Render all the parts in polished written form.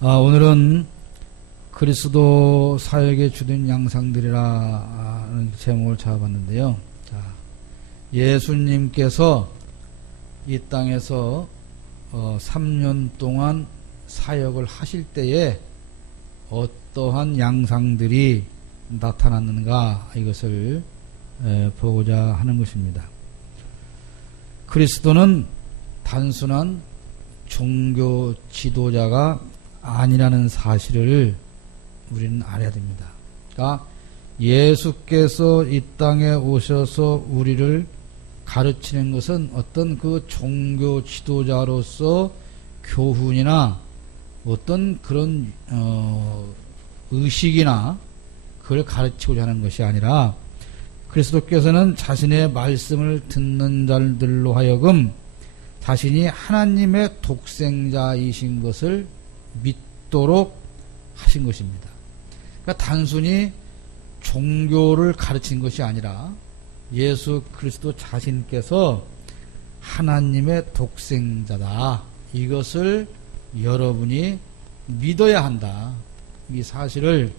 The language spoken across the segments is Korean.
오늘은 그리스도 사역의 주된 양상들이라는 제목을 잡아봤는데요. 자, 예수님께서 이 땅에서 3년 동안 사역을 하실 때에 어떠한 양상들이 나타났는가, 이것을 보고자 하는 것입니다. 그리스도는 단순한 종교 지도자가 아니라는 사실을 우리는 알아야 됩니다. 그러니까 예수께서 이 땅에 오셔서 우리를 가르치는 것은 어떤 그 종교 지도자로서 교훈이나 어떤 그런 의식이나 그걸 가르치고자 하는 것이 아니라, 그리스도께서는 자신의 말씀을 듣는 자들로 하여금 자신이 하나님의 독생자이신 것을 믿도록 하신 것입니다. 그러니까 단순히 종교를 가르친 것이 아니라 예수 그리스도 자신께서 하나님의 독생자다, 이것을 여러분이 믿어야 한다, 이 사실을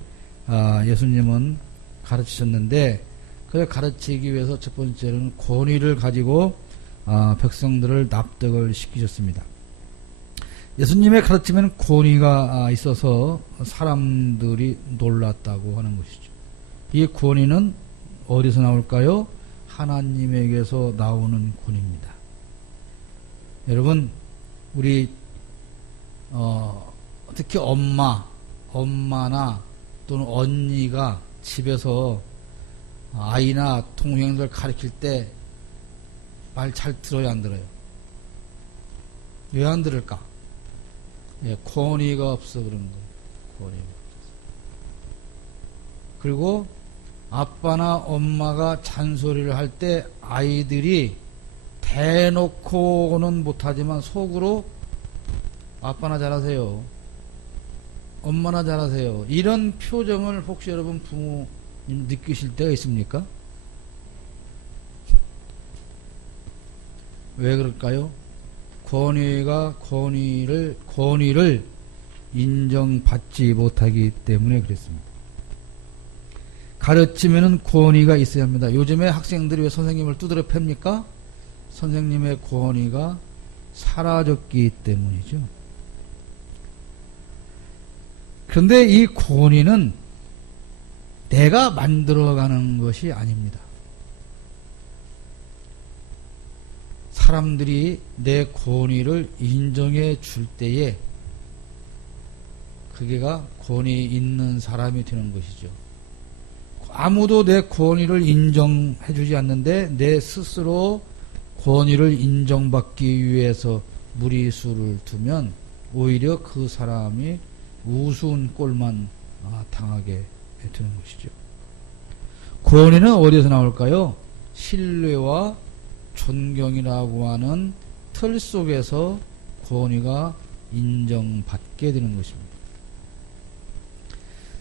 예수님은 가르치셨는데, 그걸 가르치기 위해서 첫 번째로는 권위를 가지고 백성들을 납득을 시키셨습니다. 예수님의 가르침에는 권위가 있어서 사람들이 놀랐다고 하는 것이죠. 이 권위는 어디서 나올까요? 하나님에게서 나오는 권위입니다. 여러분, 우리 특히 엄마나 또는 언니가 집에서 아이나 동생들 가르칠 때 말 잘 들어야 안 들어요? 왜 안 들을까? 권위가 없어 그런 거예요. 권위가 없어서. 그리고 아빠나 엄마가 잔소리를 할 때 아이들이 대놓고는 못하지만 속으로 아빠나 잘하세요, 엄마나 잘하세요, 이런 표정을 혹시 여러분 부모님 느끼실 때가 있습니까? 왜 그럴까요? 권위를 인정받지 못하기 때문에 그랬습니다. 가르치면은 권위가 있어야 합니다. 요즘에 학생들이 왜 선생님을 두드려 팹니까? 선생님의 권위가 사라졌기 때문이죠. 그런데 이 권위는 내가 만들어가는 것이 아닙니다. 사람들이 내 권위를 인정해 줄 때에 그게가 권위 있는 사람이 되는 것이죠. 아무도 내 권위를 인정해 주지 않는데 내 스스로 권위를 인정받기 위해서 무리수를 두면 오히려 그 사람이 우스운 꼴만 당하게 되는 것이죠. 권위는 어디서 나올까요? 신뢰와 존경이라고 하는 틀 속에서 권위가 인정받게 되는 것입니다.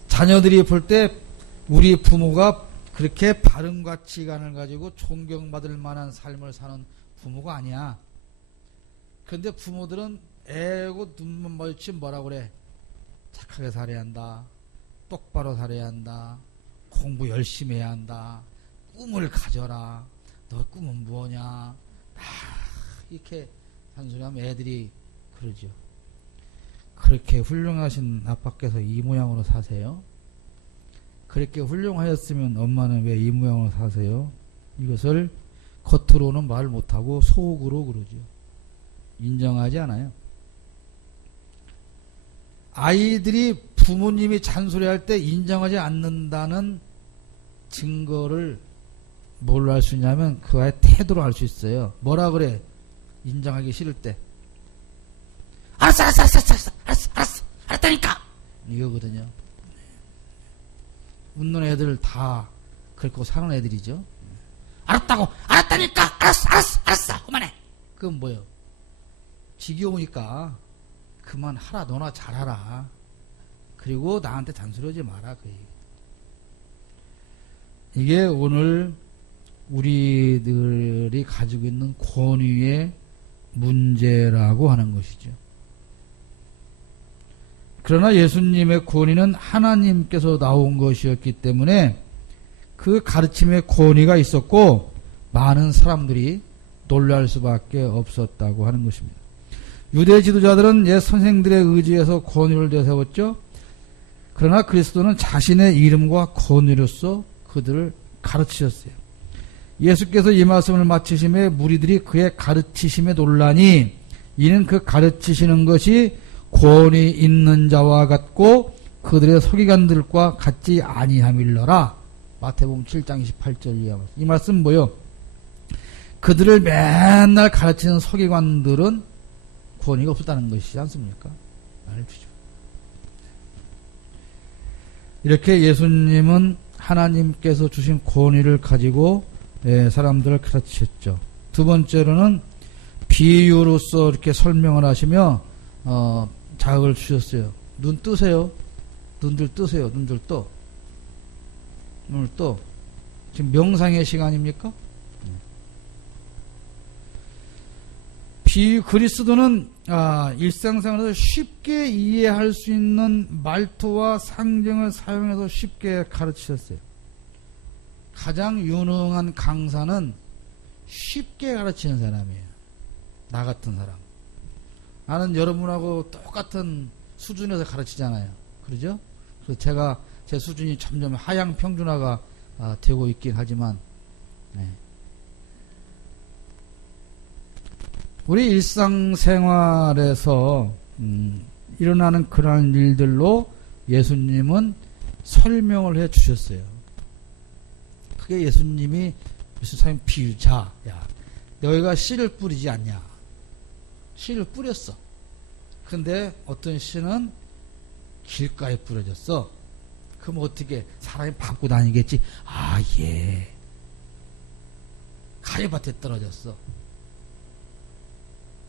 자녀들이 볼 때 우리 부모가 그렇게 바른 가치관을 가지고 존경받을 만한 삶을 사는 부모가 아니야. 그런데 부모들은 애고 눈만 마주치 뭐라 그래? 착하게 살아야 한다, 똑바로 살아야 한다, 공부 열심히 해야 한다, 꿈을 가져라, 너 꿈은 뭐냐, 이렇게 잔소리하면 애들이 그러죠. 그렇게 훌륭하신 아빠께서 이 모양으로 사세요? 그렇게 훌륭하였으면 엄마는 왜 이 모양으로 사세요? 이것을 겉으로는 말 못하고 속으로 그러죠. 인정하지 않아요. 아이들이 부모님이 잔소리할 때 인정하지 않는다는 증거를 뭘로 알 수 있냐면 그 아이의 태도로 알 수 있어요. 뭐라 그래? 인정하기 싫을 때. 알았어, 알았다니까! 이거거든요. 웃는 애들 다 그렇게 사는 애들이죠. 알았다니까! 알았어! 그만해! 그건 뭐예요? 지겨우니까 그만하라, 너나 잘하라. 그리고 나한테 잔소리하지 마라. 그 얘기. 이게 오늘 우리들이 가지고 있는 권위의 문제라고 하는 것이죠. 그러나 예수님의 권위는 하나님께서 나온 것이었기 때문에 그 가르침의 권위가 있었고 많은 사람들이 놀랄 수밖에 없었다고 하는 것입니다. 유대 지도자들은 옛 선생들의 의지에서 권위를 내세웠죠. 그러나 그리스도는 자신의 이름과 권위로서 그들을 가르치셨어요. 예수께서 이 말씀을 마치심에 무리들이 그의 가르치심에 놀라니 이는 그 가르치시는 것이 권위 있는 자와 같고 그들의 서기관들과 같지 아니함일러라. 마태복음 7장 28절 이하. 이 말씀 뭐요? 그들을 맨날 가르치는 서기관들은 권위가 없었다는 것이지 않습니까? 알려주죠. 이렇게 예수님은 하나님께서 주신 권위를 가지고 사람들을 가르치셨죠. 두 번째로는 비유로서 이렇게 설명을 하시며 자극을 주셨어요. 눈 뜨세요. 눈들 뜨세요. 눈들 떠. 눈을 떠. 지금 명상의 시간입니까? 그리스도는 일상생활에서 쉽게 이해할 수 있는 말투와 상징을 사용해서 쉽게 가르치셨어요. 가장 유능한 강사는 쉽게 가르치는 사람이에요. 나 같은 사람. 나는 여러분하고 똑같은 수준에서 가르치잖아요. 그러죠? 그래서 제가 제 수준이 점점 하향 평준화가 되고 있긴 하지만, 네. 우리 일상생활에서 일어나는 그러한 일들로 예수님은 설명을 해 주셨어요. 그게 예수님이 무슨 사람 비유자, 야, 너희가 씨를 뿌리지 않냐? 씨를 뿌렸어. 근데 어떤 씨는 길가에 뿌려졌어. 그럼 어떻게 사람이 밟고 다니겠지? 아, 예. 가래밭에 떨어졌어.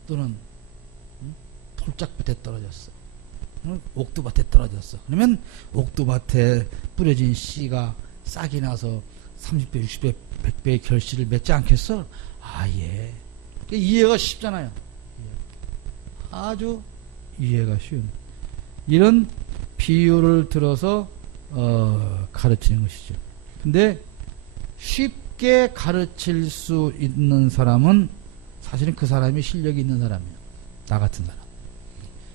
또는 톨짝밭에 떨어졌어. 옥두밭에 떨어졌어. 그러면 옥두밭에 뿌려진 씨가 싹이 나서 30배, 60배, 100배의 결실을 맺지 않겠어? 아, 예. 이해가 쉽잖아요. 아주 이해가 쉬운 이런 비유를 들어서 가르치는 것이죠. 근데 쉽게 가르칠 수 있는 사람은 사실은 그 사람이 실력이 있는 사람이에요. 나 같은 사람.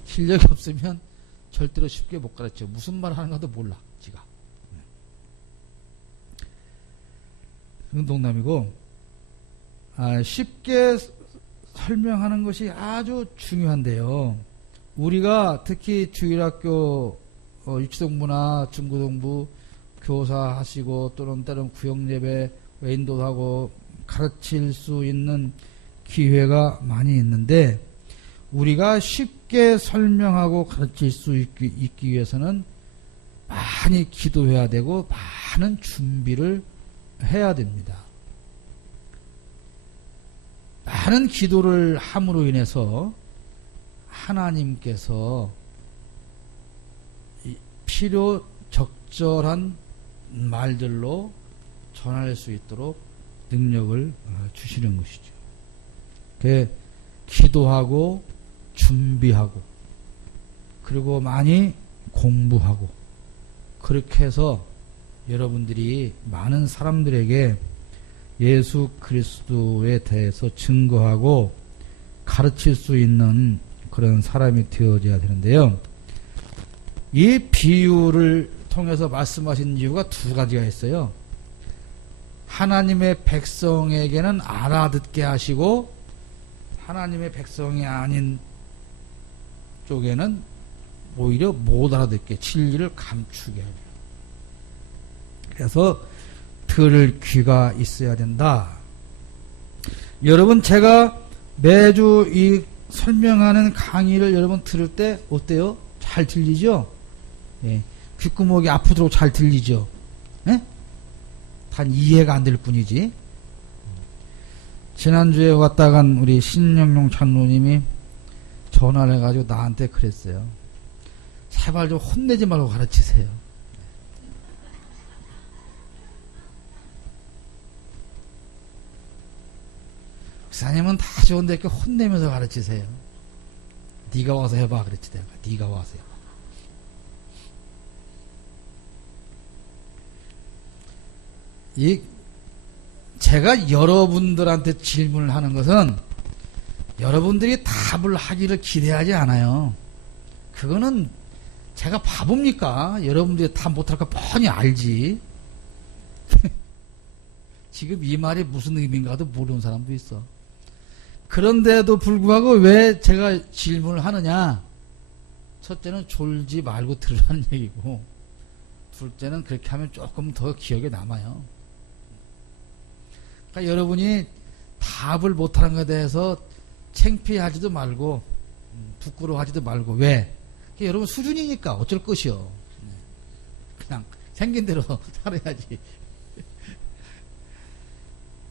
실력이 없으면 절대로 쉽게 못 가르쳐. 무슨 말 하는가도 몰라, 지가. 그건 농담이고, 쉽게 설명하는 것이 아주 중요한데요. 우리가 특히 주일학교 유치동부나 중고등부 교사 하시고 또는 때론 구역예배 인도하고 가르칠 수 있는 기회가 많이 있는데 우리가 쉽게 설명하고 가르칠 수 있기 위해서는 많이 기도해야 되고 많은 준비를 해야 됩니다. 많은 기도를 함으로 인해서 하나님께서 필요 적절한 말들로 전할 수 있도록 능력을 주시는 것이죠. 기도하고 준비하고 그리고 많이 공부하고 그렇게 해서 여러분들이 많은 사람들에게 예수 그리스도에 대해서 증거하고 가르칠 수 있는 그런 사람이 되어져야 되는데요. 이 비유를 통해서 말씀하신 이유가 두 가지가 있어요. 하나님의 백성에게는 알아듣게 하시고 하나님의 백성이 아닌 쪽에는 오히려 못 알아듣게 진리를 감추게 해요. 그래서 들을 귀가 있어야 된다. 여러분 제가 매주 이 설명하는 강의를 여러분 들을 때 어때요? 잘 들리죠? 예. 귓구멍이 아프도록 잘 들리죠? 예? 단 이해가 안 될 뿐이지. 지난주에 왔다 간 우리 신영용 장로님이 전화를 해가지고 나한테 그랬어요. 제발 좀 혼내지 말고 가르치세요. 목사님은 다 좋은데 이렇게 혼내면서 가르치세요. 네가 와서 해봐 그랬지 내가. 네가 와서 해봐. 제가 여러분들한테 질문을 하는 것은 여러분들이 답을 하기를 기대하지 않아요. 그거는 제가 바보입니까? 여러분들이 답 못할 거 뻔히 알지. 지금 이 말이 무슨 의미인가도 모르는 사람도 있어. 그런데도 불구하고 왜 제가 질문을 하느냐? 첫째는 졸지 말고 들으라는 얘기고, 둘째는 그렇게 하면 조금 더 기억에 남아요. 그러니까 여러분이 답을 못하는 것에 대해서 창피하지도 말고 부끄러워하지도 말고. 왜? 여러분 수준이니까 어쩔 것이요. 그냥 생긴 대로 살아야지.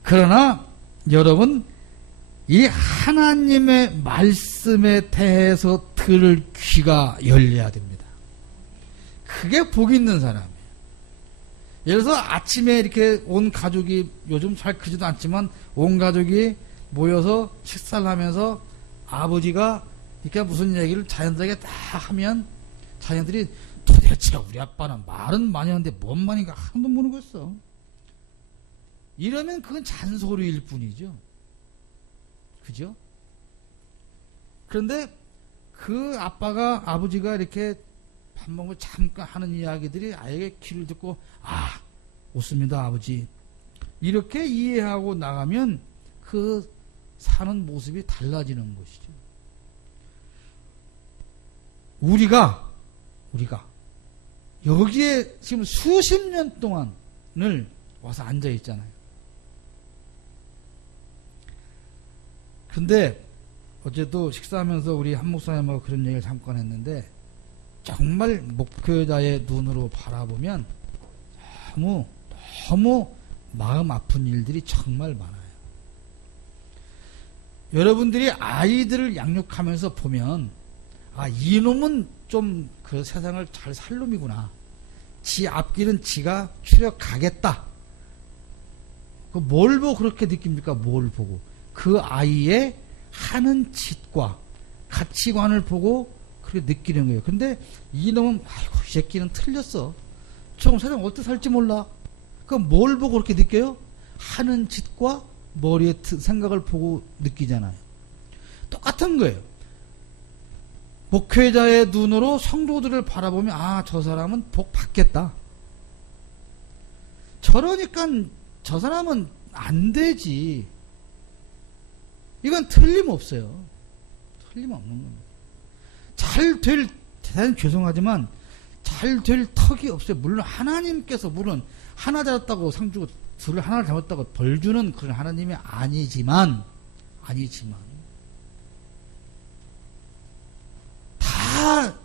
그러나 여러분, 이 하나님의 말씀에 대해서 들을 귀가 열려야 됩니다. 그게 복 있는 사람이에요. 예를 들어서 아침에 이렇게 온 가족이, 요즘 잘 크지도 않지만 온 가족이 모여서 식사를 하면서 아버지가 이렇게 무슨 얘기를 자연스럽게 다 하면 자녀들이 도대체 우리 아빠는 말은 많이 하는데 뭔 말인가 하나도 모르겠어. 이러면 그건 잔소리일 뿐이죠. 그죠? 그런데 그 아버지가 이렇게 밥 먹고 잠깐 하는 이야기들이 아이의 귀를 듣고, 아, 웃습니다, 아버지. 이렇게 이해하고 나가면 그 사는 모습이 달라지는 것이죠. 우리가 여기에 지금 수십 년 동안을 와서 앉아 있잖아요. 근데 어제도 식사하면서 우리 한 목사님하고 그런 얘기를 잠깐 했는데, 정말 목회자의 눈으로 바라보면 너무 마음 아픈 일들이 정말 많아요. 여러분들이 아이들을 양육하면서 보면, 아, 이놈은 좀 그 세상을 잘 살 놈이구나. 지 앞길은 지가 추려가겠다. 뭘 보고 그렇게 느낍니까? 뭘 보고? 그 아이의 하는 짓과 가치관을 보고 그렇게 느끼는 거예요. 근데 이놈은, 아이고, 이 새끼는 틀렸어. 저건 세상 어떻게 살지 몰라. 그럼 뭘 보고 그렇게 느껴요? 하는 짓과 머리의 생각을 보고 느끼잖아요. 똑같은 거예요. 목회자의 눈으로 성도들을 바라보면, 아, 저 사람은 복 받겠다. 저러니까 저 사람은 안 되지. 이건 틀림없어요. 틀림없는 겁니다. 대단히 죄송하지만 잘 될 턱이 없어요. 물론 하나님께서 하나 잘했다고 상 주고 둘 하나를 잘못했다고 벌 주는 그런 하나님이 아니지만 다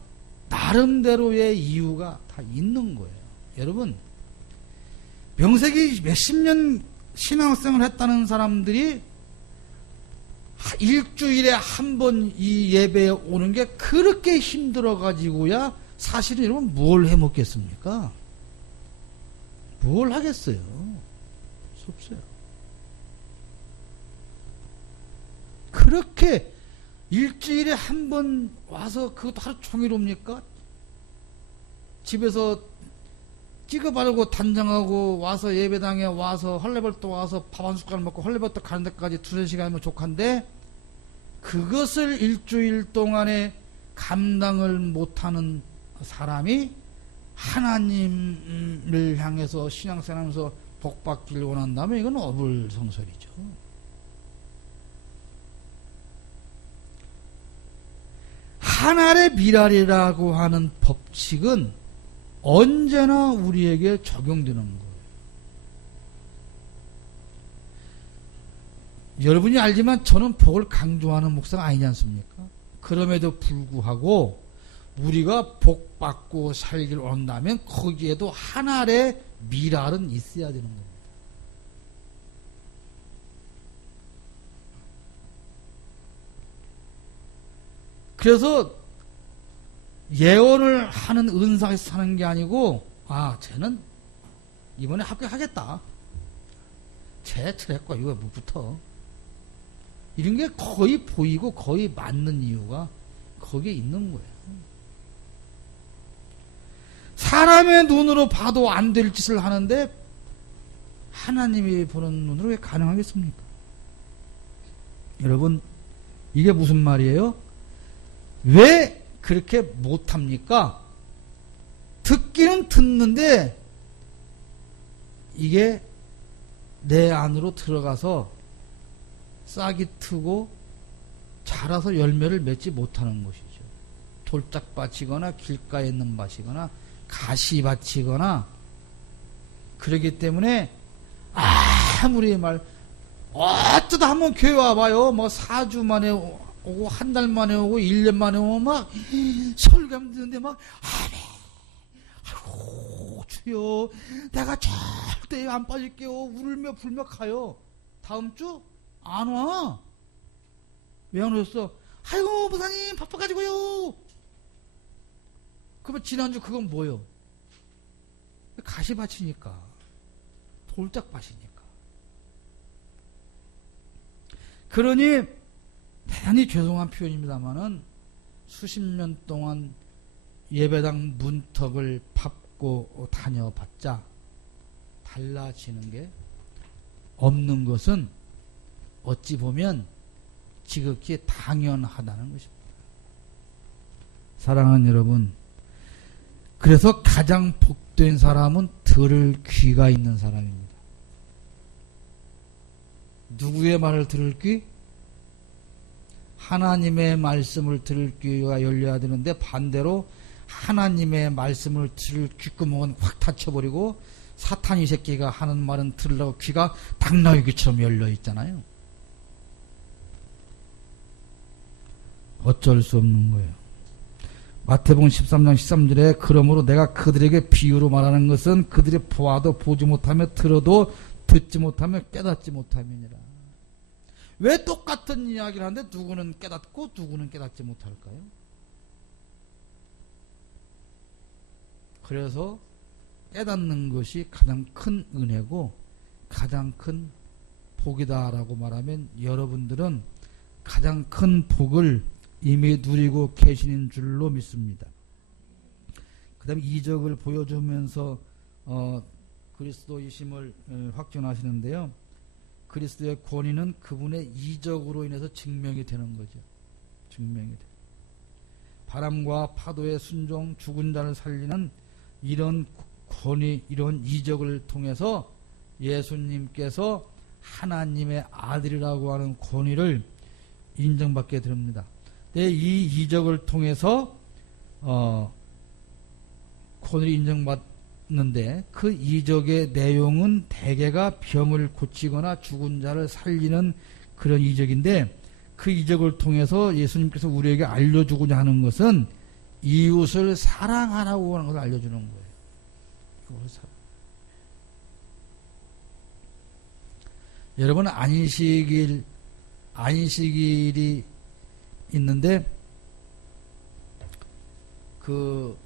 나름대로의 이유가 다 있는 거예요. 여러분, 명색이 몇십 년 신앙생활을 했다는 사람들이 일주일에 한 번 이 예배에 오는 게 그렇게 힘들어가지고야 사실은 여러분 뭘 해먹겠습니까? 뭘 하겠어요? 없어요. 그렇게 일주일에 한 번 와서 그것도 하루 종일 옵니까? 집에서 찍어 바르고 단장하고 와서 예배당에 와서 헐레벌떡 와서 밥 한 숟갈 먹고 헐레벌떡 가는 데까지 2-3시간이면 족한데, 그것을 일주일 동안에 감당을 못하는 사람이 하나님을 향해서 신앙생활하면서 복받기를 원한다면 이건 어불성설이죠. 하늘의 미랄이라고 하는 법칙은 언제나 우리에게 적용되는 거예요. 여러분이 알지만 저는 복을 강조하는 목사가 아니지 않습니까? 그럼에도 불구하고 우리가 복 받고 살기를 원한다면 거기에도 하늘의 미랄은 있어야 되는 겁니다. 그래서 예언을 하는 은사에서 사는 게 아니고, 아, 쟤는 이번에 합격하겠다. 쟤 트랙과 이거 뭐부터. 이런 게 거의 보이고 거의 맞는 이유가 거기에 있는 거예요. 사람의 눈으로 봐도 안 될 짓을 하는데 하나님이 보는 눈으로 왜 가능하겠습니까? 여러분, 이게 무슨 말이에요? 왜 그렇게 못합니까? 듣기는 듣는데 이게 내 안으로 들어가서 싹이 트고 자라서 열매를 맺지 못하는 것이죠. 돌짝밭이거나 길가에 있는 밭이거나 가시밭이거나 그러기 때문에 아무리 어쩌다 한번 교회 와봐요. 뭐 4주 만에 오고 한 달 만에 오고 1년 만에 오고 막 설교하면 듣는데 막 아이고 주여 내가 절대 안 빠질게요. 울며 불며 가요. 다음 주 안 와. 왜 안 오셨어? 아이고 목사님 바빠가지고요. 그러면 지난주 그건 뭐요? 가시밭이니까 돌짝밭이니까. 그러니 대단히 죄송한 표현입니다마는 수십 년 동안 예배당 문턱을 밟고 다녀봤자 달라지는 게 없는 것은 어찌 보면 지극히 당연하다는 것입니다. 사랑하는 여러분, 그래서 가장 복된 사람은 들을 귀가 있는 사람입니다. 누구의 말을 들을 귀? 하나님의 말씀을 들을 귀가 열려야 되는데 반대로 하나님의 말씀을 들을 귓구멍은 확 닫혀버리고 사탄 이 새끼가 하는 말은 들으려고 귀가 당나귀처럼 열려 있잖아요. 어쩔 수 없는 거예요. 마태복음 13장 13절에 그러므로 내가 그들에게 비유로 말하는 것은 그들이 보아도 보지 못하며 들어도 듣지 못하며 깨닫지 못함이니라. 왜 똑같은 이야기를 하는데 누구는 깨닫고 누구는 깨닫지 못할까요? 그래서 깨닫는 것이 가장 큰 은혜고 가장 큰 복이다라고 말하면 여러분들은 가장 큰 복을 이미 누리고 계시는 줄로 믿습니다. 그 다음에 이적을 보여주면서 그리스도이심을 확증하시는데요. 그리스도의 권위는 그분의 이적으로 인해서 증명이 되는 거죠. 증명이 돼요. 바람과 파도의 순종, 죽은 자를 살리는 이런 권위, 이런 이적을 통해서 예수님께서 하나님의 아들이라고 하는 권위를 인정받게 됩니다. 이 이적을 통해서 권위를 인정받는데 그 이적의 내용은 대개가 병을 고치거나 죽은 자를 살리는 그런 이적인데 그 이적을 통해서 예수님께서 우리에게 알려주고자 하는 것은 이웃을 사랑하라고 하는 것을 알려주는 거예요. 여러분 안식일이 있는데 그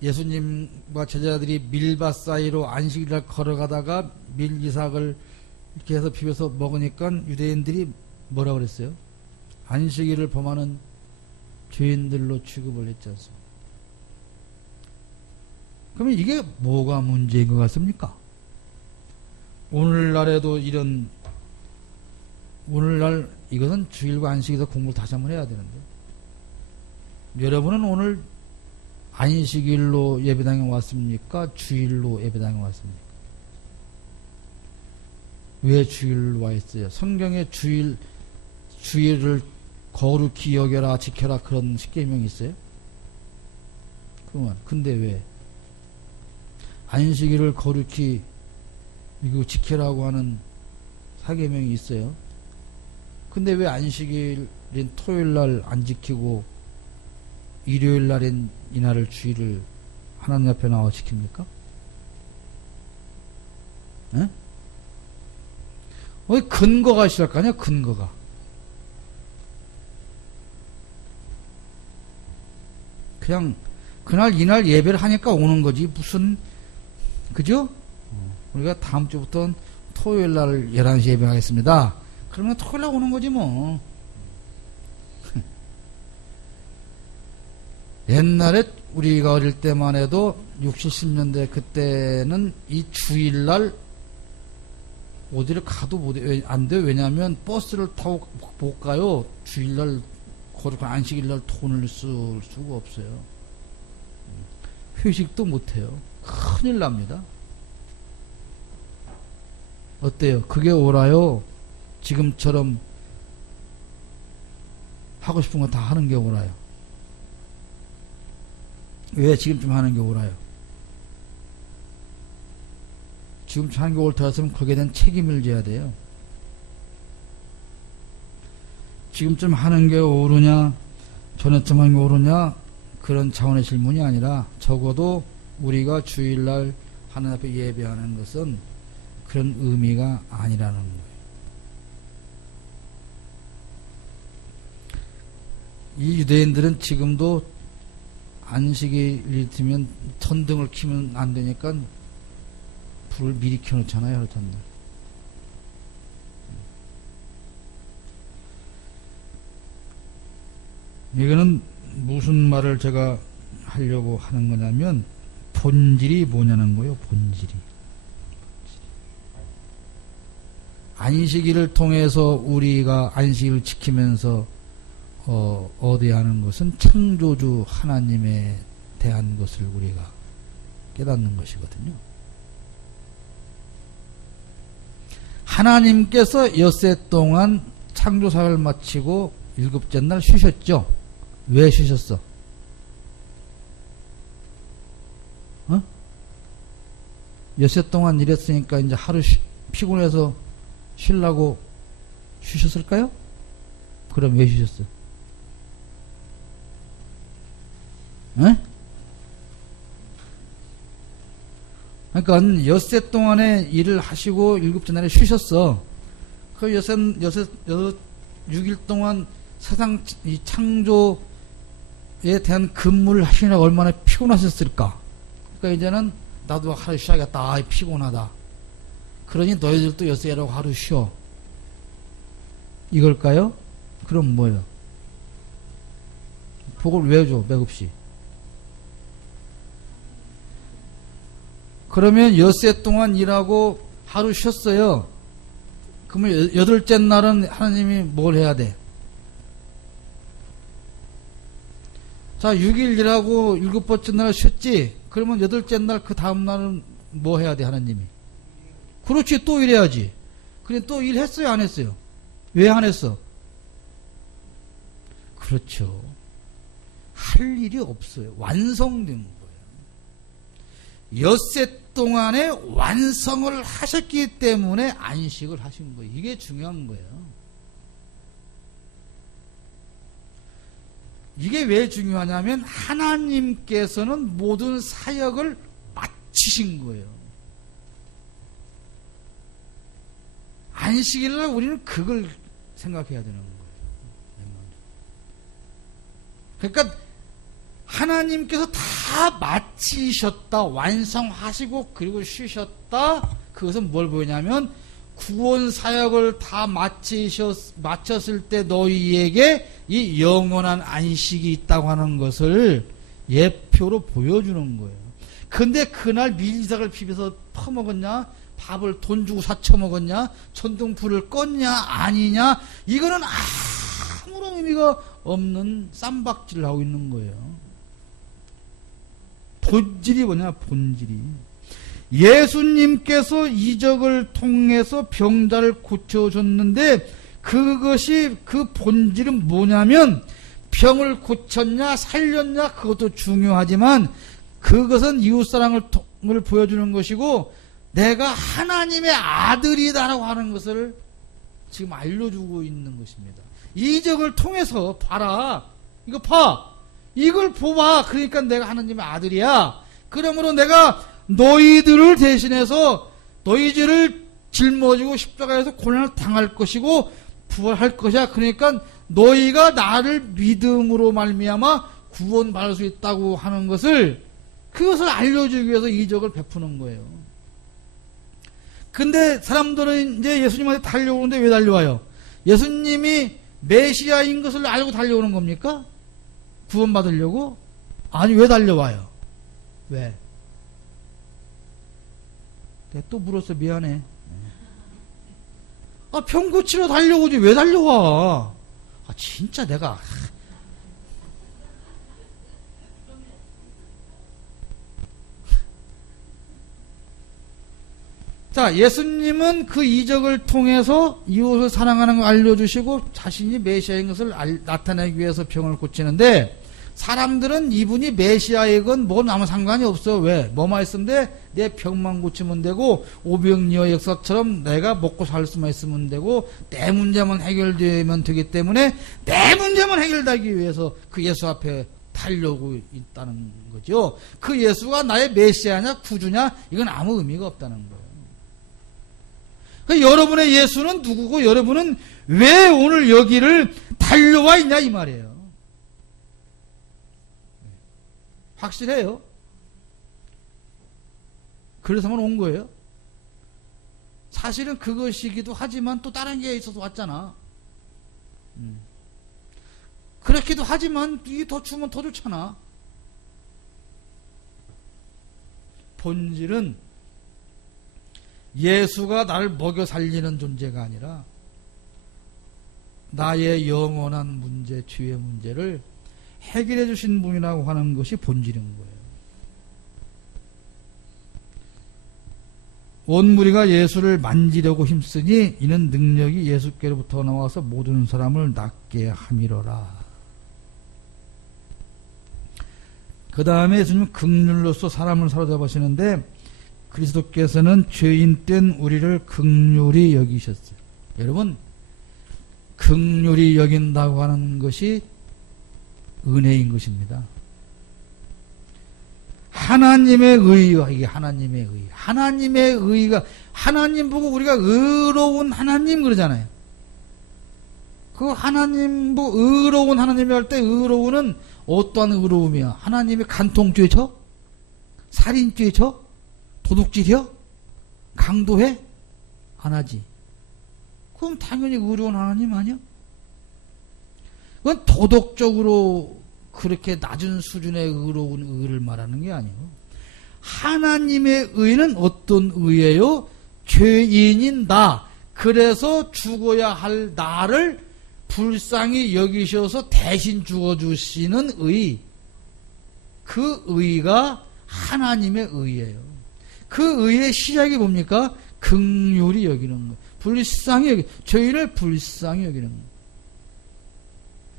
예수님과 제자들이 밀밭 사이로 안식일을 걸어가다가 밀이삭을 이렇게 해서 비벼서 먹으니까 유대인들이 뭐라 그랬어요? 안식일을 범하는 죄인들로 취급을 했지 않습니까? 그러면 이게 뭐가 문제인 것 같습니까? 오늘날에도 오늘날 이것은 주일과 안식에서 공부를 다시 한번 해야 되는데 여러분은 오늘 안식일로 예배당에 왔습니까? 주일로 예배당에 왔습니까? 왜 주일로 와 있어요? 성경에 주일을 거룩히 여겨라 지켜라 그런 십계명이 있어요? 그만. 근데 왜 안식일을 거룩히 이거 지켜라고 하는 사계명이 있어요? 근데 왜 안식일인 토요일날 안 지키고 일요일날인 이날을 주일을 하나님 앞에 나와 지킵니까? 에? 근거가 있을 거 아니야? 근거가. 그냥 그날 이날 예배를 하니까 오는 거지 무슨 그죠? 우리가 다음 주부터는 토요일날 11시 예배하겠습니다. 그러면 토요일날 오는 거지 뭐. 옛날에 우리가 어릴 때만 해도 60, 70년대 그때는 이 주일날 어디를 가도 안 돼요. 왜냐하면 버스를 타고 못 가요. 주일날, 거룩한 안식일날 돈을 쓸 수가 없어요. 회식도 못 해요. 큰일 납니다. 어때요? 그게 옳아요? 지금처럼 하고 싶은 거 다 하는 게 옳아요? 왜 지금쯤 하는 게 옳아요? 지금쯤 하는 게 옳다 했으면 거기에 대한 책임을 져야 돼요. 지금쯤 하는 게 옳으냐, 전에쯤 하는 게 옳으냐, 그런 차원의 질문이 아니라 적어도 우리가 주일날 하나님 앞에 예배하는 것은 그런 의미가 아니라는 거예요. 이 유대인들은 지금도 안식일이 되면 전등을 켜면 안 되니까 불을 미리 켜놓잖아요. 하루전날. 이거는 무슨 말을 제가 하려고 하는 거냐면 본질이 뭐냐는 거예요. 본질이. 안식일을 통해서 우리가 안식일을 지키면서 얻어야 하는 것은 창조주 하나님에 대한 것을 우리가 깨닫는 것이거든요. 하나님께서 엿새 동안 창조사를 마치고 일곱째 날 쉬셨죠. 왜 쉬셨어? 엿새 동안 일했으니까 이제 하루 피곤해서 쉬려고 쉬셨을까요? 그럼 왜 쉬셨어요? 그러니까 엿새 동안에 일을 하시고 일곱째 날에 쉬셨어. 그 6일 동안 세상 이 창조에 대한 근무를 하시느라 얼마나 피곤하셨을까. 그러니까 이제는 나도 하루 쉬어야겠다. 아, 피곤하다. 그러니 너희들도 엿새라고 하루 쉬어. 이걸까요? 그럼 뭐예요? 복을 왜 줘? 맥없이. 그러면 엿새 동안 일하고 하루 쉬었어요. 그러면 여덟째 날은 하나님이 뭘 해야 돼? 자, 6일 일하고 일곱 번째 날 쉬었지? 그러면 여덟째 날 그 다음 날은 뭐 해야 돼, 하나님이? 그렇지, 또 일해야지. 그래, 또 일했어요, 안 했어요? 왜 안 했어? 그렇죠. 할 일이 없어요. 완성된 거예요. 엿새 동안에 완성을 하셨기 때문에 안식을 하신 거예요. 이게 중요한 거예요. 이게 왜 중요하냐면 하나님께서는 모든 사역을 마치신 거예요. 안식일날 우리는 그걸 생각해야 되는 거예요. 그러니까 하나님께서 다 마치셨다, 완성하시고 그리고 쉬셨다. 그것은 뭘 보이냐면 구원 사역을 다 마쳤을 때 너희에게 이 영원한 안식이 있다고 하는 것을 예표로 보여주는 거예요. 근데 그날 밀리삭을 비벼서 퍼먹었냐? 밥을 돈 주고 사쳐 먹었냐? 전등불을 껐냐? 아니냐? 이거는 아무런 의미가 없는 쌈박질을 하고 있는 거예요. 본질이 뭐냐? 본질이. 예수님께서 이적을 통해서 병자를 고쳐줬는데 그것이 그 본질은 뭐냐면 병을 고쳤냐 살렸냐 그것도 중요하지만 그것은 이웃사랑을 보여주는 것이고 내가 하나님의 아들이다라고 하는 것을 지금 알려주고 있는 것입니다. 이적을 통해서 봐라. 이거 봐. 이걸 보봐. 그러니까 내가 하나님의 아들이야. 그러므로 내가 너희들을 대신해서 너희 죄를 짊어지고 십자가에서 고난을 당할 것이고 부활할 것이야. 그러니까 너희가 나를 믿음으로 말미암아 구원받을 수 있다고 하는 것을 그것을 알려주기 위해서 이적을 베푸는 거예요. 근데 사람들은 이제 예수님한테 달려오는데 왜 달려와요? 예수님이 메시아인 것을 알고 달려오는 겁니까? 구원받으려고? 아니, 왜 달려와요? 왜? 내가 또 물었어. 미안해. 병 고치러 달려오지 왜 달려와? 진짜 내가. 자, 예수님은 그 이적을 통해서 이웃을 사랑하는 걸 알려주시고 자신이 메시아인 것을 나타내기 위해서 병을 고치는데, 사람들은 이분이 메시아이건 뭔 아무 상관이 없어. 왜? 뭐만 있으면 돼? 내 병만 고치면 되고, 오병이어 역사처럼 내가 먹고 살 수만 있으면 되고, 내 문제만 해결되면 되기 때문에 내 문제만 해결되기 위해서 그 예수 앞에 달려오고 있다는 거죠. 그 예수가 나의 메시아냐 구주냐 이건 아무 의미가 없다는 거예요. 그러니까 여러분의 예수는 누구고 여러분은 왜 오늘 여기를 달려와 있냐 이 말이에요. 확실해요. 그래서만 온 거예요. 사실은 그것이기도 하지만 또 다른 게 있어서 왔잖아. 그렇기도 하지만 이게 더 주면 더 좋잖아. 본질은 예수가 나를 먹여 살리는 존재가 아니라 나의 영원한 문제, 죄의 문제를 해결해 주신 분이라고 하는 것이 본질인 거예요. 온 무리가 예수를 만지려고 힘쓰니 이는 능력이 예수께로부터 나와서 모든 사람을 낫게 함이로라. 그 다음에 예수님은 긍휼로서 사람을 사로잡으시는데, 그리스도께서는 죄인 된 우리를 긍휼히 여기셨어요. 여러분, 긍휼히 여긴다고 하는 것이 은혜인 것입니다. 하나님의 의와, 이게 하나님의 의. 하나님의 의가, 하나님 보고 우리가 의로운 하나님 그러잖아요. 그 하나님 보고 의로운 하나님이 할 때 의로운은 어떠한 의로움이야? 하나님이 간통죄 져? 살인죄 져? 도둑질이요? 강도해? 안 하지. 그럼 당연히 의로운 하나님 아니야? 그건 도덕적으로 그렇게 낮은 수준의 의로운 의를 말하는 게 아니고, 하나님의 의는 어떤 의예요? 죄인인 나, 그래서 죽어야 할 나를 불쌍히 여기셔서 대신 죽어주시는 의, 그 의가 하나님의 의예요. 그 의의 시작이 뭡니까? 긍휼히 여기는 거, 불쌍히 여기, 죄인을 불쌍히 여기는 거.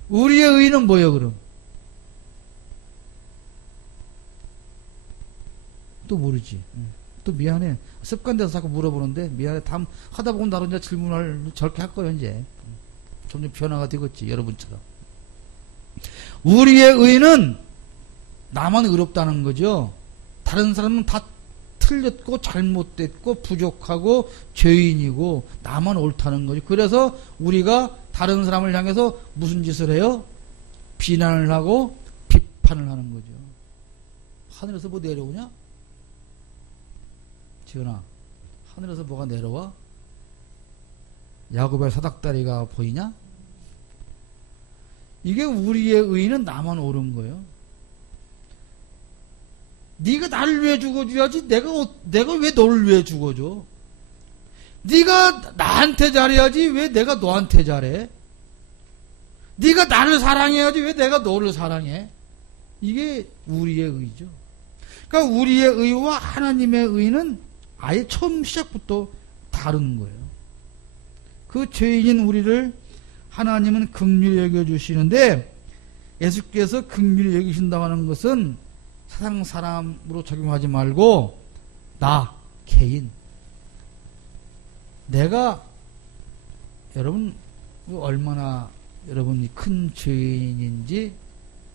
우리의 의는 뭐예요 그럼? 또 모르지. 또 미안해. 습관돼서 자꾸 물어보는데 미안해. 다음 하다 보면 나도 이제 질문을 저렇게 할 거예요 이제. 점점 변화가 되겠지 여러분처럼. 우리의 의는 나만 의롭다는 거죠. 다른 사람은 다 틀렸고 잘못됐고 부족하고 죄인이고 나만 옳다는 거죠. 그래서 우리가 다른 사람을 향해서 무슨 짓을 해요? 비난을 하고 비판을 하는 거죠. 하늘에서 뭐 내려오냐? 지은아, 하늘에서 뭐가 내려와? 야곱의 사닥다리가 보이냐? 이게 우리의 의는 나만 옳은 거예요. 네가 나를 위해 죽어줘야지 내가 왜 너를 위해 죽어줘? 네가 나한테 잘해야지 왜 내가 너한테 잘해? 네가 나를 사랑해야지 왜 내가 너를 사랑해? 이게 우리의 의죠. 그러니까 우리의 의와 하나님의 의는 아예 처음 시작부터 다른 거예요. 그 죄인인 우리를 하나님은 긍휼히 여겨주시는데, 예수께서 긍휼히 여기신다고 하는 것은 세상 사람으로 적용하지 말고 나, 개인, 내가, 여러분 얼마나 여러분이 큰 죄인인지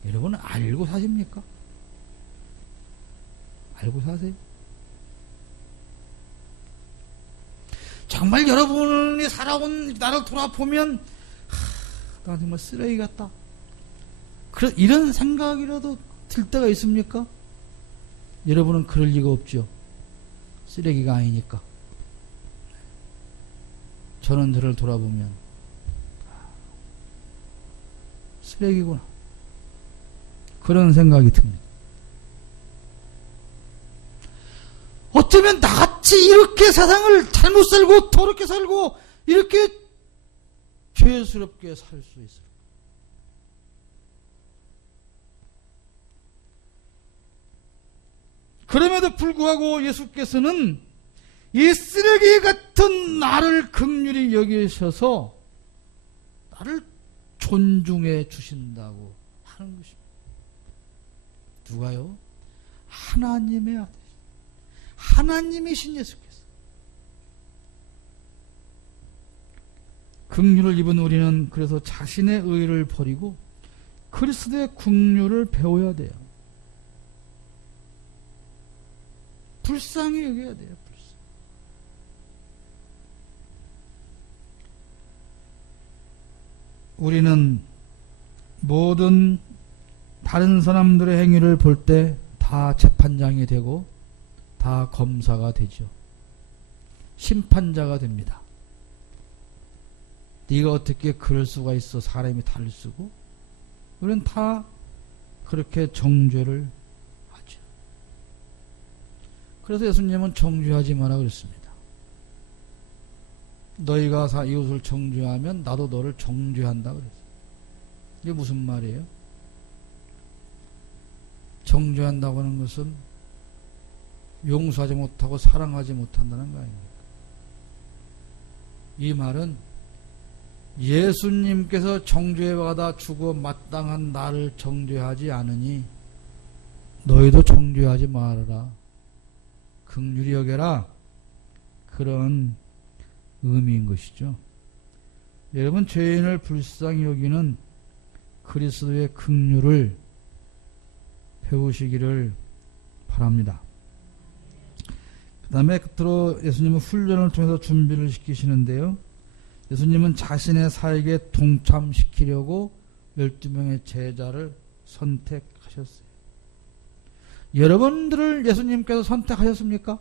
여러분 알고 사십니까? 알고 사세요? 정말 여러분이 살아온 나를 돌아보면 나 정말 쓰레기 같다, 이런 생각이라도 들 때가 있습니까? 여러분은 그럴 리가 없죠. 쓰레기가 아니니까. 저는 저를 돌아보면 쓰레기구나, 그런 생각이 듭니다. 어쩌면 나같이 이렇게 세상을 잘못 살고 더럽게 살고 이렇게 죄스럽게 살 수 있을까? 그럼에도 불구하고 예수께서는 이 쓰레기 같은 나를 긍휼히 여기셔서 나를 존중해 주신다고 하는 것입니다. 누가요? 하나님의 아들, 하나님이신 예수께서. 긍휼을 입은 우리는 그래서 자신의 의를 버리고 그리스도의 긍휼을 배워야 돼요. 불쌍히 여겨야 돼요. 우리는 모든 다른 사람들의 행위를 볼 때 다 재판장이 되고 다 검사가 되죠. 심판자가 됩니다. 네가 어떻게 그럴 수가 있어? 사람이 다를 수고. 우리는 다 그렇게 정죄를 하죠. 그래서 예수님은 정죄하지 마라 그랬습니다. 너희가 이웃을 정죄하면 나도 너를 정죄한다 그랬어요. 이게 무슨 말이에요? 정죄한다고 하는 것은 용서하지 못하고 사랑하지 못한다는 거 아닙니까? 이 말은 예수님께서 정죄받아 죽어 마땅한 나를 정죄하지 않으니 너희도 정죄하지 말아라. 긍휼히 여겨라. 그런 의미인 것이죠. 여러분, 죄인을 불쌍히 여기는 그리스도의 긍휼을 배우시기를 바랍니다. 그 다음에 끝으로 예수님은 훈련을 통해서 준비를 시키시는데요. 예수님은 자신의 사역에 동참시키려고 12명의 제자를 선택하셨어요. 여러분들을 예수님께서 선택하셨습니까?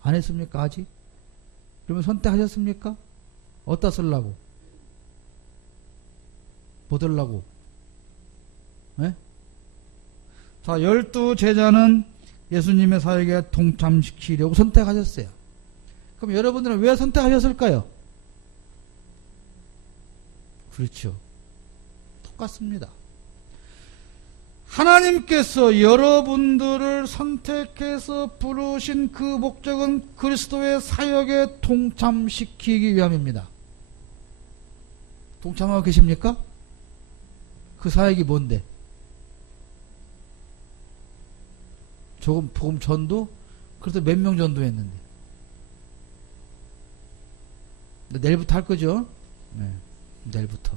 안 했습니까? 아직? 그러면 선택하셨습니까? 어디다 쓰려고? 뭐 들라고? 네? 자, 12제자는 예수님의 사역에 동참시키려고 선택하셨어요. 그럼 여러분들은 왜 선택하셨을까요? 그렇죠. 똑같습니다. 하나님께서 여러분들을 선택해서 부르신 그 목적은 그리스도의 사역에 동참시키기 위함입니다. 동참하고 계십니까? 그 사역이 뭔데? 조금 복음 전도? 그래서 몇 명 전도했는데? 내일부터 할 거죠? 네, 내일부터.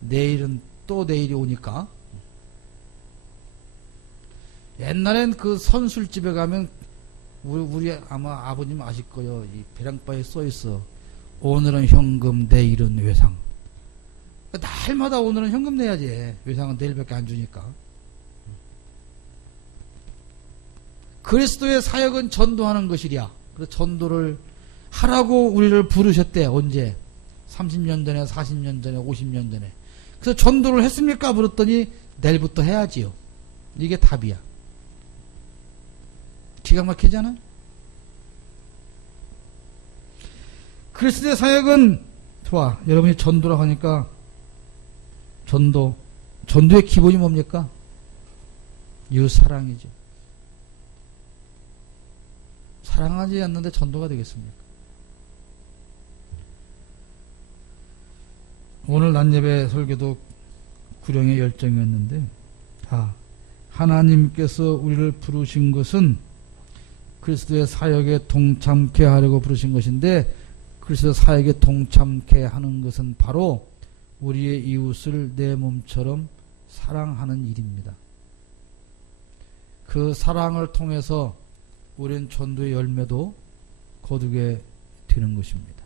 내일은 또 내일이 오니까. 옛날엔 그 선술집에 가면 우리 아마 아버님 아실 거예요. 이 배량바에 써 있어. 오늘은 현금, 내일은 외상. 날마다 오늘은 현금 내야지. 외상은 내일밖에 안 주니까. 그리스도의 사역은 전도하는 것이랴. 그래서 전도를 하라고 우리를 부르셨대. 언제? 30년 전에, 40년 전에, 50년 전에. 그래서 전도를 했습니까? 물었더니 내일부터 해야지요. 이게 답이야. 기가 막히잖아. 그리스도의 사역은 좋아. 여러분이 전도라고 하니까 전도의 기본이 뭡니까? 이웃 사랑이죠. 사랑하지 않는데 전도가 되겠습니까? 오늘 낮예배 설교도 구령의 열정이었는데, 하나님께서 우리를 부르신 것은 그리스도의 사역에 동참케 하려고 부르신 것인데, 그리스도의 사역에 동참케 하는 것은 바로 우리의 이웃을 내 몸처럼 사랑하는 일입니다. 그 사랑을 통해서 우리는 전도의 열매도 거두게 되는 것입니다.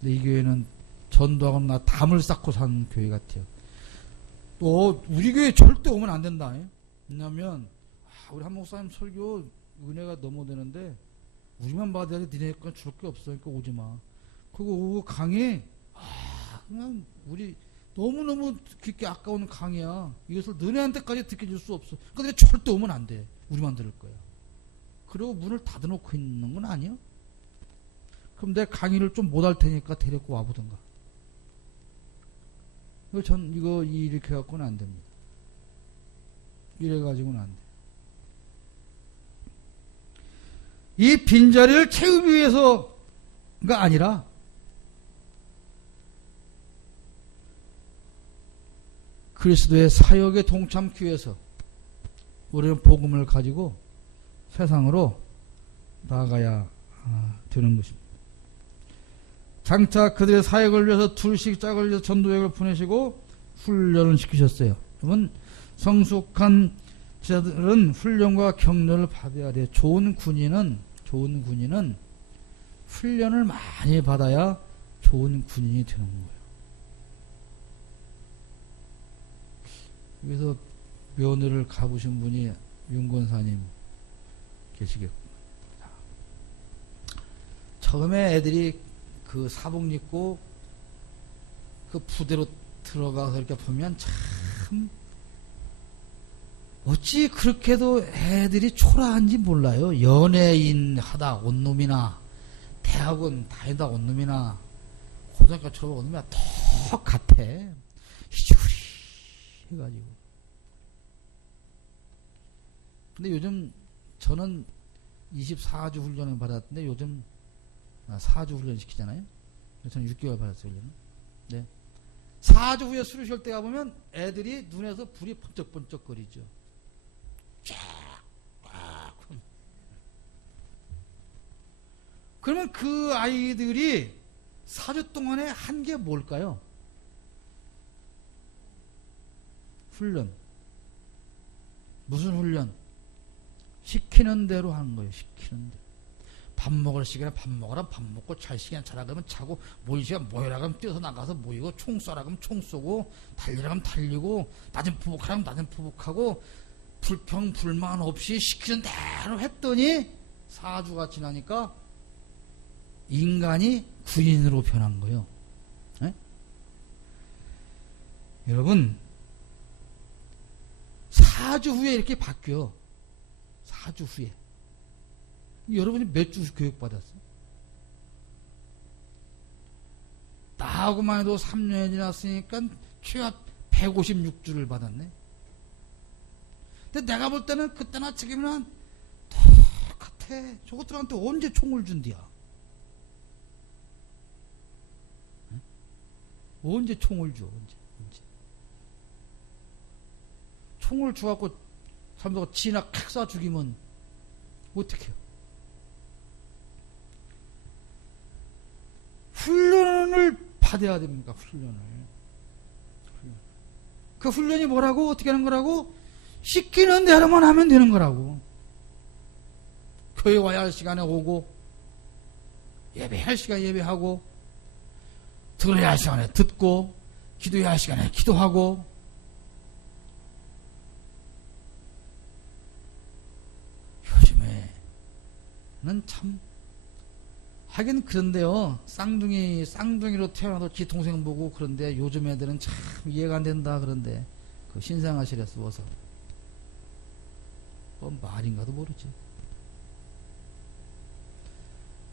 근데 이 교회는 전도하고 나 담을 쌓고 사는 교회 같아요. 또 우리 교회 절대 오면 안 된다. 왜냐하면 우리 한 목사님 설교 은혜가 너무 되는데 우리만 받아야 돼. 니네 건 줄 게 없어. 그러니까 오지 마. 그리고 강의 그냥 우리 너무너무 깊게 아까운 강의야. 이것을 너네한테까지 듣게 줄 수 없어. 그러니까 절대 오면 안 돼. 우리만 들을 거야. 그리고 문을 닫아놓고 있는 건 아니야. 그럼 내 강의를 좀 못할 테니까 데리고 와보던가. 이거 이렇게 갖고는 안 됩니다. 이래가지고는 안 돼. 이 빈자리를 채우기 위해서가 아니라 그리스도의 사역에 동참하기 위해서 우리는 복음을 가지고 세상으로 나아가야 되는 것입니다. 장차 그들의 사역을 위해서 둘씩 짝을 위해서 전도역을 보내시고 훈련을 시키셨어요. 그러면 성숙한 자들은 훈련과 격려를 받아야 돼요. 좋은 군인은 훈련을 많이 받아야 좋은 군인이 되는 거예요. 여기서 면회를 가보신 분이 윤권사님 계시겠고, 처음에 애들이 그 사복 입고 그 부대로 들어가서 이렇게 보면 참 어찌 그렇게도 애들이 초라한지 몰라요. 연예인 하다 온 놈이나 대학원 다니다 온 놈이나 고등학교 졸업한 온 놈이나 똑같아. 희죽으리 해가지고. 근데 요즘 저는 24주 훈련을 받았는데 요즘 4주 훈련 시키잖아요. 저는 6개월 받았어요. 훈련을. 네. 4주 후에 수료 쉴 때 가보면 애들이 눈에서 불이 번쩍번쩍 거리죠. 그러면 그 아이들이 4주 동안에 한 게 뭘까요? 훈련. 무슨 훈련? 시키는 대로 하는 거예요. 시키는 대로. 밥 먹을 시간에 밥 먹어라. 밥 먹고 잘 시간에 자라 그러면 자고, 모일 시간 모여라 그러면 뛰어서 나가서 모이고, 총 쏴라 그러면 총 쏘고, 달리라 그러면 달리고, 낮은 푸북하라면 낮은 푸북하고, 불평 불만 없이 시키는 대로 했더니 4주가 지나니까 인간이 군인으로 변한 거예요. 네? 여러분 4주 후에 이렇게 바뀌어. 4주 후에. 여러분이 몇 주 교육받았어요? 나하고만 해도 3년이 지났으니까 최하 156주를 받았네. 근데 내가 볼 때는 그때나 지금이나 똑같아. 저것들한테 언제 총을 준디야? 응? 언제 총을 줘? 언제? 총을 주갖고 삼도가 지나 칵 쏴 죽이면 어떡해요? 훈련을 받아야 됩니까? 훈련을. 그 훈련이 뭐라고? 어떻게 하는 거라고? 시키는 대로만 하면 되는 거라고. 교회 와야 할 시간에 오고, 예배할 시간에 예배하고, 들어야 할 시간에 듣고, 기도해야 할 시간에 기도하고. 요즘에는 참 하긴 그런데요. 쌍둥이로 태어나도 지 동생 보고 그런데 요즘 애들은 참 이해가 안 된다 그런데 그 신생아실에 쓰워서 말인가도 모르지.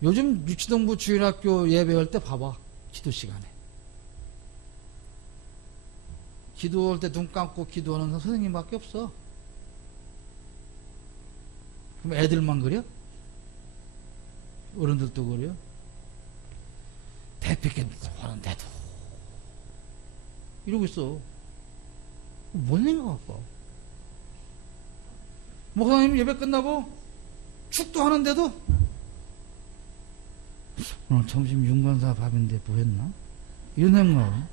요즘 유치동부 주일학교 예배할 때 봐봐. 기도 시간에. 기도할 때 눈 감고 기도하는 선생님밖에 없어. 그럼 애들만 그려? 어른들도 그래요? 대피게 하는데도 이러고 있어. 뭔 생각할까? 목사님 예배 끝나고 축도 하는데도 오늘 점심 윤관사 밥인데 뭐 했나? 이런 생각.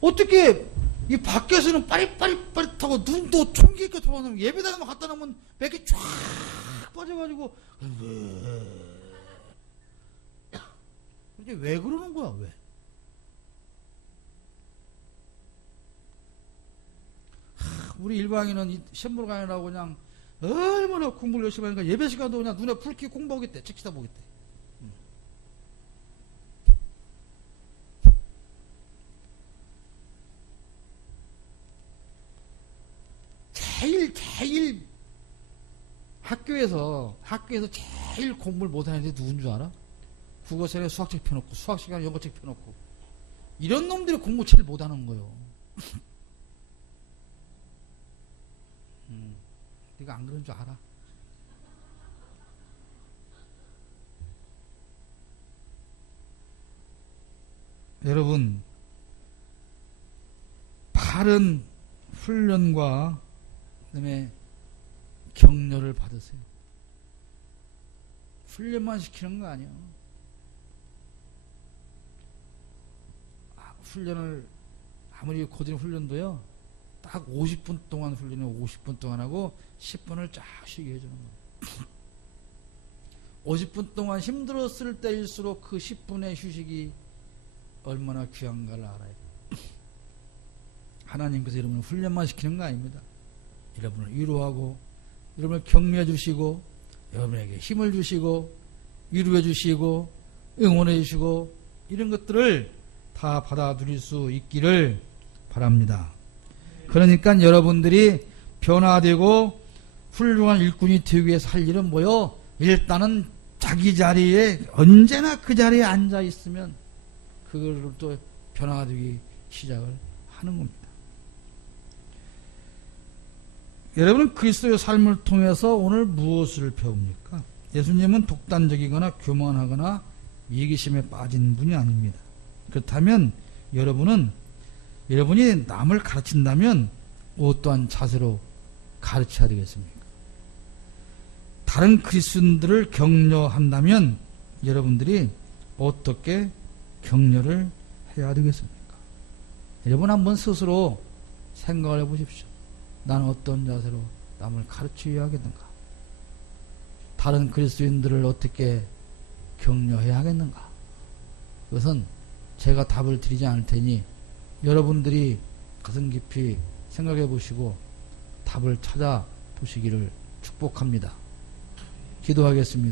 어떻게 이 밖에서는 빠릿빠릿빠릿하고 눈도 총기있게 들어가면 예배당에만 갖다 놓으면 맥이 쫙 빠져가지고 왜 그러는 거야? 왜? 우리 일방인은 시험 보러 가느라고 그냥 얼마나 공부를 열심히 하니까 예배 시간도 그냥 눈에 불 켜고 공부하겠대. 책 쳐다보겠대. 제일 학교에서 제일 공부를 못하는 애들이 누군 줄 알아? 국어 시간에 수학책 펴놓고, 수학 시간에 영어책 펴놓고, 이런 놈들이 공부 제일 못하는 거예요. 네가 안 그런 줄 알아? 여러분, 바른 훈련과 그다음에 격려를 받으세요. 훈련만 시키는 거 아니에요. 훈련을 아무리 고된 훈련도요, 딱 50분 동안 훈련을 50분 동안 하고 10분을 쫙 쉬게 해주는 거예요. 50분 동안 힘들었을 때일수록 그 10분의 휴식이 얼마나 귀한가를 알아요. 하나님께서 여러분을 훈련만 시키는 거 아닙니다. 여러분을 위로하고, 여러분을 격려해 주시고, 여러분에게 힘을 주시고, 위로해 주시고, 응원해 주시고, 이런 것들을 다 받아들일 수 있기를 바랍니다. 그러니까 여러분들이 변화되고 훌륭한 일꾼이 되기 위해서 할 일은 뭐요? 일단은 자기 자리에, 언제나 그 자리에 앉아 있으면 그걸 또 변화되기 시작을 하는 겁니다. 여러분은 그리스도의 삶을 통해서 오늘 무엇을 배웁니까? 예수님은 독단적이거나 교만하거나 이기심에 빠진 분이 아닙니다. 그렇다면 여러분이 남을 가르친다면 어떠한 자세로 가르쳐야 되겠습니까? 다른 그리스도인들을 격려한다면 여러분들이 어떻게 격려를 해야 되겠습니까? 여러분 한번 스스로 생각을 해보십시오. 나는 어떤 자세로 남을 가르쳐야 하겠는가? 다른 그리스도인들을 어떻게 격려해야 하겠는가? 그것은 제가 답을 드리지 않을 테니 여러분들이 가슴 깊이 생각해 보시고 답을 찾아 보시기를 축복합니다. 기도하겠습니다.